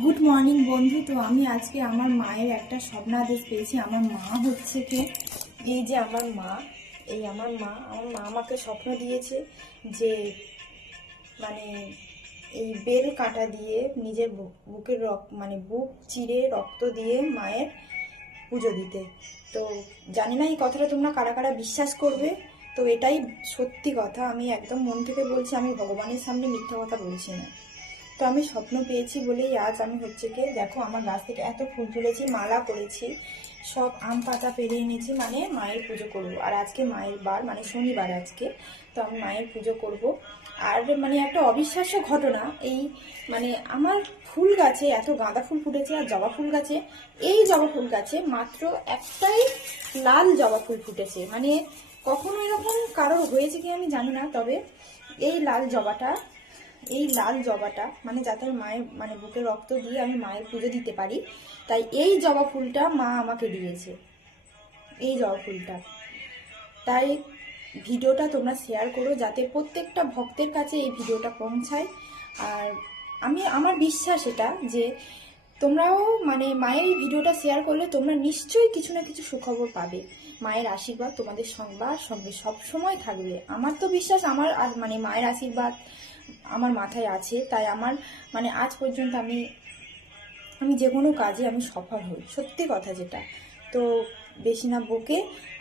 Good morning বন্ধু। তো আমি আজকে আমার মায়ের একটা স্বপ্নাদেশ পেয়েছি। আমার মা হচ্ছে কি, এই যে আমার মা, আমার মা আমাকে স্বপ্ন দিয়েছে যে মানে এই বেল কাটা দিয়ে নিজের বুকের বুক চিরে রক্ত দিয়ে মায়ের পুজো দিতে। তো জানি না এই কথাটা তোমরা কারা কারা বিশ্বাস করবে। তো এটাই সত্যি কথা, আমি একদম মন থেকে বলছি, আমি ভগবানের সামনে মিথ্যা কথা বলছি না। তো আমি স্বপ্ন পেয়েছি বলেই আজ আমি হচ্ছে কি, দেখো আমার গাছ থেকে এত ফুল তুলেছি, মালা করেছি, সব আম পাতা পেরে এনেছি, মানে মায়ের পুজো করব। আর আজকে মায়ের বার, মানে শনিবার আজকে। তো আমি মায়ের পুজো করব। আর মানে একটা অবিশ্বাস্য ঘটনা, এই মানে আমার ফুল গাছে এত গাঁদা ফুল ফুটেছে, আর জবা ফুল গাছে, এই জবা ফুল গাছে মাত্র একটাই লাল জবা ফুল ফুটেছে। মানে কখনো এরকম কারোর হয়েছে কি আমি জানি না, তবে এই লাল জবাটা মানে যাতে মায়ের মানে বুকে রক্ত দিয়ে আমি মায়ের পুজো দিতে পারি, তাই এই জবা ফুলটা মা আমাকে দিয়েছে, এই জবা ফুলটা। তাই ভিডিওটা তোমরা শেয়ার করো যাতে প্রত্যেকটা ভক্তের কাছে এই ভিডিওটা পৌঁছায়। আর আমার বিশ্বাস এটা যে তোমরাও মানে মায়ের এই ভিডিওটা শেয়ার করলে তোমরা নিশ্চয়ই কিছু না কিছু সুখবর পাবে। মায়ের আশীর্বাদ তোমাদের সঙ্গে সব সময় থাকবে। আমার তো বিশ্বাস, আমার আর মানে মায়ের আশীর্বাদ আমার মাথায় আছে, তাই আমার মানে আজ পর্যন্ত আমি যে কোনো কাজে আমি সফল হই, সত্যি কথা যেটা। তো বেশি না বকে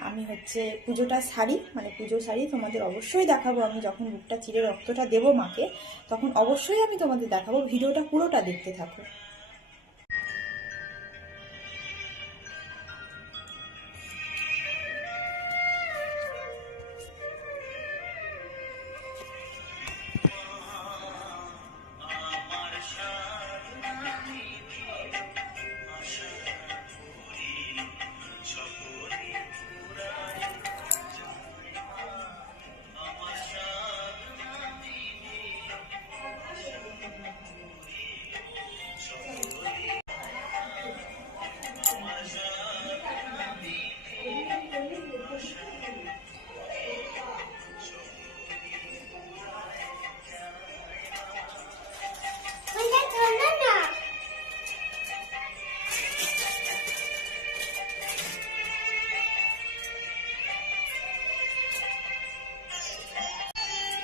আমি হচ্ছে পুজোটা সারি, মানে পুজো সারি, তোমাদের অবশ্যই দেখাবো। আমি যখন বুকটা চিরে রক্তটা দেবো মাকে, তখন অবশ্যই আমি তোমাদের দেখাবো। ভিডিওটা পুরোটা দেখতে থাকো।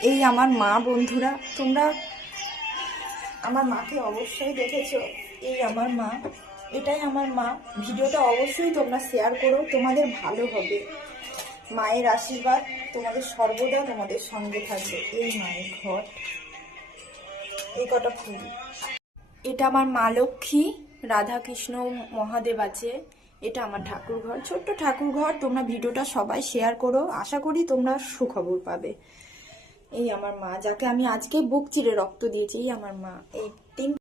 এই আমার মা বন্ধুরা, তোমরা আমার মাকে অবশ্যই দেখেছো। এই আমার মা, এটাই আমার মা। ভিডিওটা অবশ্যই তোমরা শেয়ার করো, তোমাদের ভালো হবে। মায়ের আশীর্বাদ তোমাদের সর্বদা তোমাদের সঙ্গে থাকবে। এই মায়ের ঘর, এই কটা ফুল, এটা আমার মা লক্ষ্মী, রাধা কৃষ্ণ মহাদেব আছে। এটা আমার ঠাকুর ঘর, ছোট্ট ঠাকুর ঘর। তোমরা ভিডিওটা সবাই শেয়ার করো, আশা করি তোমরা সুখবর পাবে। এই আমার মা, যাকে আমি আজকে বুক চিরে রক্ত দিয়েছি, এই আমার মা। এই